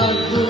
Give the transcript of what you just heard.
Lord.